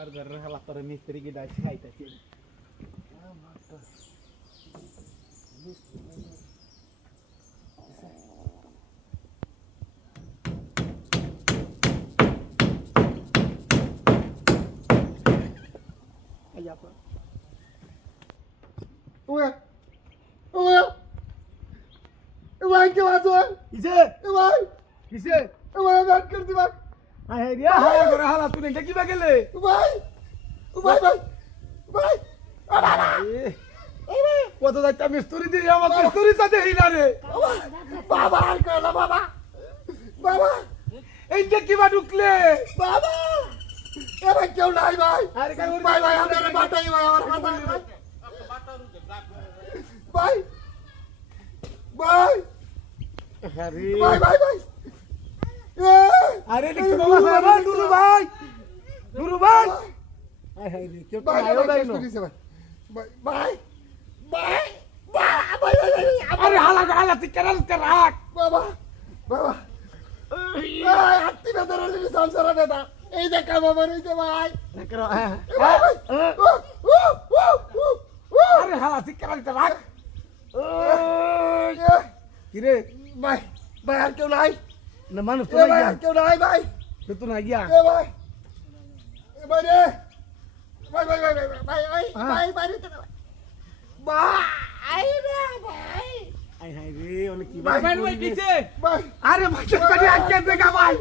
আমার ঘরের হালা তোরে মিস্ত্রি কি দাই খাইতাছি আইয়া পা ওয়া ওয়া ওয়া কি বাজো কিসে ওয়া কিসে ওয়া বাত কর দিবা আয় রিয়া হালা করে হালা তুই এটা কি বাগেলে ভাই ভাই ভাই ভাই আরে কত যাইতা মিস্ত্রি দি আমার মিস্ত্রি সাথে হিলা রে বাবা আর কইলা বাবা বাবা এই যে কি বা ঢুকলে বাবা এ ভাই কেউ নাই ভাই আরে ভাই ভাই আমার বাটাই ভাই আমার কথা ভাই ভাই আরে ভাই ভাই ভাই আরে দেখো বাবা সাহেব নুরু ভাই আয় হায় রে কেউ তো আয়ো নাই নো ভাই ভাই ভাই আরে হালা তুই কেন রাখ বাবা বাবা হাতি বেদর হলি সংসার বেদা এই যে কাম আমার হইছে ভাই দেখো আরে হালা তুই কেন রাখ কি রে ভাই ভাই আর কেউ নাই না মানুষ তো নাই কেউ নাই ভাই তো নাই গিয়া এ ভাই ভাই রে ভাই ভাই ভাই ভাই ভাই ভাই রে ভাই রে ভাই আই হাই রে অনেক কি ভাই ভাই কিছে ভাই আরে ভাই কই আজকে দেখা ভাই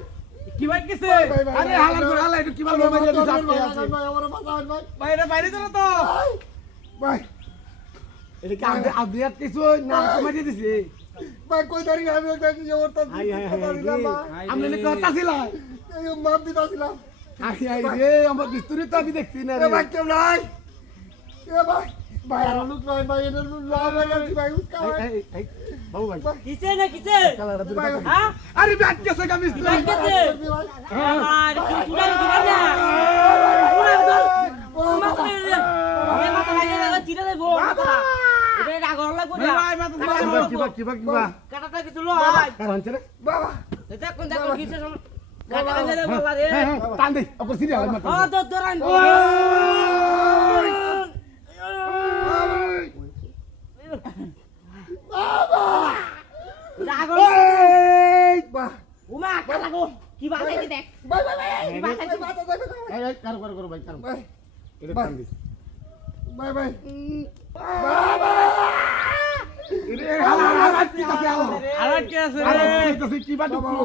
কি ভাই কিছে আরে হালার করে হালা একটু কি বলবো ভাই যদি সাথে আছে ভাই আমার মাথা ভাই ভাই রে বাইরে চলো তো ভাই এটা কি আদিয়াত কিছু না কমাই দিছে ভাই কই দাঁড়ি আমি দেখি ওরটা আমি নে কথা ছিল এই মাপ দিতাছিলাম আই আই রে আমার বিস্তুরি তো আমি দেখছি না রে ভাই কেউ নাই এ ভাই ভাই আর লুক নাই ভাই এর লাভ আছে ভাই উস্কা ভাই এই বাবু ভাই কিসে না কিসে কালাটা দুটো হ্যাঁ আরে ব্যাট কেসে কা মিস্ত্রি ব্যাট কেসে আরে কি পুরা না মাথা লাগে চিরা দেবো মাথা এটা রাগর লাগো না ভাই মাথা কিবা কাটাটা কিছু লো ভাই কারণ রে বাবা এটা কোন দেখো কিসে কাটা কানে বলা রে টান দে উপর সিরি আলে মাথা ও তো দরান বাবা রাগর বা উমা কাটাগো কি বানাই দেখ ভাই ভাই ভাই মাথা দেখ এই করো ভাই করো ভাই এটা টান দে ভাই ভাই বাবা রে হালা কি কাছে আলো আরে কি আছে রে আরে কি কি বা ঢুকলো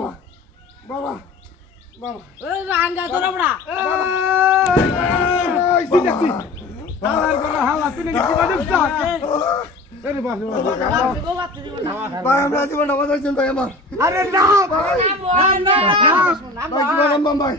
বাবা বাবা এ রাঙ্গা তোরা বড়া এই সিনেছি হালার করে হালা তুই কি বা ঢুকছ আরে বাবা ভাই আমরা জীবন নামাজ পড়ছেন ভাই আমার আরে না ভাই না ভাই